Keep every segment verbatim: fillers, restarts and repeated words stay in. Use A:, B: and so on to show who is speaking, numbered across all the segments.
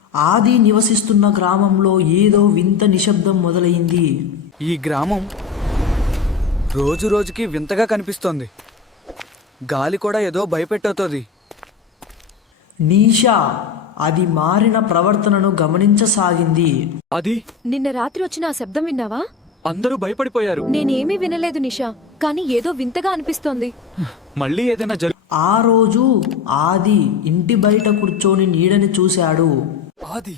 A: ఆది నివసిస్తున్న గ్రామంలో ఏదో వింత నిశ్శబ్దం మొదలైంది.
B: ఈ గ్రామం రోజు రోజుకి వింతగా కనిపిస్తోంది. గాలి కూడా ఏదో భయపెట్టవుతుంది.
A: నీషా అది మారిన ప్రవర్తనను గమనించసాగింది.
B: అది
C: నిన్న రాత్రి వచ్చిన ఆ శబ్దం విన్నావా?
B: అందరూ భయపడిపోయారు.
C: నేనేమీ వినలేదు నిషా, కానీ ఏదో వింతగా అనిపిస్తోంది.
B: మళ్ళీ ఏదైనా జరు
A: ఆ రోజు ఆది ఇంటి బయట కూర్చొని నీడని చూశాడు.
B: ఆది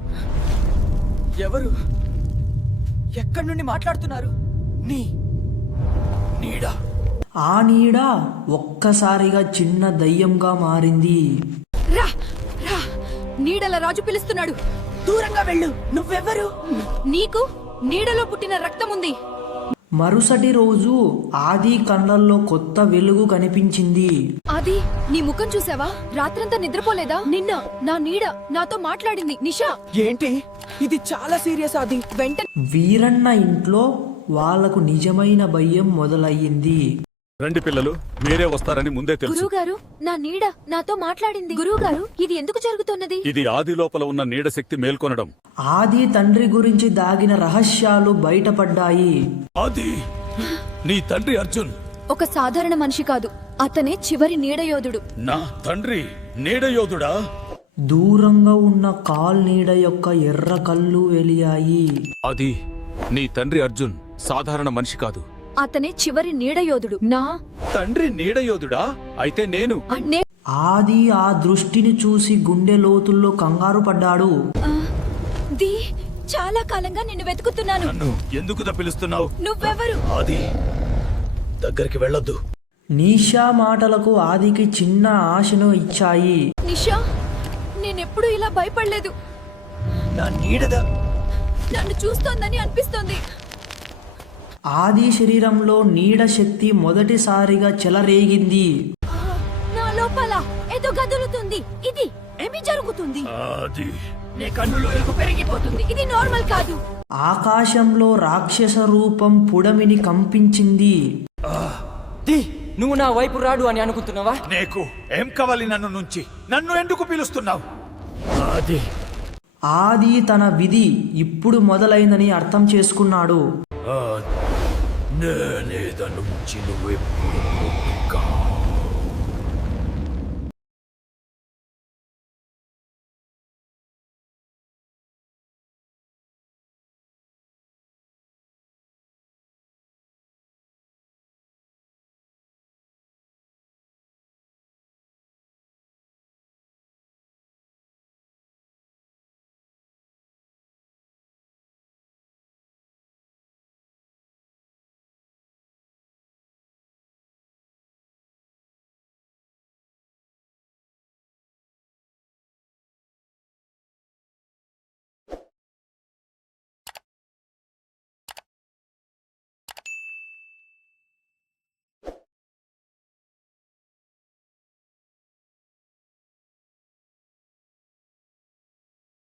B: ఎవరు? ఎక్కడి నుండి మాట్లాడుతున్నారు? నీ నీడ.
A: ఆ నీడ ఒక్కసారిగా చిన్న దయ్యంగా మారింది.
C: రా రా, నీడల రాజు పిలుస్తున్నాడు.
B: దూరంగా వెళ్ళు. నువ్వెవరు?
C: నీకు నీడలో పుట్టిన రక్తం ఉంది.
A: మరుసటి రోజు ఆది కళ్ళల్లో కొత్త వెలుగు కనిపించింది.
C: అది నీ ముఖం చూసావా? రాత్రంతా నిద్రపోలేదా? నిన్న నా నీడ నాతో మాట్లాడింది. నిషా
B: ఏంటి ఇది? చాలా సీరియస్. ఆది
C: వెంట
A: వీరన్న ఇంట్లో వాళ్లకు నిజమైన భయం మొదలయ్యింది.
D: రండి పిల్లలు, మీరే వస్తారని ముందే తెలుసు.
C: గురువుగారు, నా నీడ నాతో మాట్లాడింది. గురువుగారు, ఇది ఎందుకు జరుగుతున్నది?
D: ఇది ఆది లోపల ఉన్న నీడ శక్తి మేల్కొనడం.
A: ఆది తండ్రి గురించి దాగిన రహస్యాలు బయటపడ్డాయి.
D: ఆది, నీ తండ్రి అర్జున్
C: ఒక సాధారణ మనిషి కాదు, అతనే చివరి నీడయోధుడు.
D: నా తండ్రి నీడయోధుడా?
A: దూరంగా ఉన్న కాల్ నీడ యొక్క ఎర్ర కళ్ళు వెలియాయి.
D: అది నీ తండ్రి అర్జున్ సాధారణ మనిషి కాదు.
C: అతనే చివరి నీడయోధుడు. నా
D: తండ్రి నీడయోధుడా? అయితే నేను
C: అన్నే
A: ఆది ఆ దృష్టిని చూసి గుండె లోతుల్లో కంగారు పడ్డాడు.
C: ది చాలా కాలంగా నిన్ను వెతుకుతున్నాను.
D: నన్ను ఎందుకు తప్పిలుస్తున్నావు?
C: నువ్వెవరు?
D: ఆది, దగ్గరికి వెళ్ళొద్దు.
A: నీషా మాటలకు ఆదికి చిన్న ఆశను ఇచ్చాయి.
C: నిషా, నేనెప్పుడు ఇలా భయపడలేదు.
B: నా నీడదా
C: నన్ను చూస్తోందని అనిపిస్తోంది.
A: ఆది శరీరంలో నీడ శక్తి మొదటిసారిగా చెలరేగింది.
C: నా లోపల ఏదో కదులుతుంది. ఇది ఏమి జరుగుతుంది?
D: ఆది,
C: నీ కన్నులో ఎరుపు పెరిగిపోతుంది. ఇది నార్మల్ కాదు.
A: ఆకాశంలో రాక్షస రూపం పుడమిని కంపించింది.
B: నువ్వు నా వైపు రాడు అని అనుకుంటున్నావా?
D: నీకు ఏం కావాలి నన్ను నుంచి? నన్ను ఎందుకు పిలుస్తున్నావు? ఆది,
A: ఆది తన విధి ఇప్పుడు మొదలైందని అర్థం చేసుకున్నాడు.
D: నేనేద నుంచి నువ్వెప్పుడు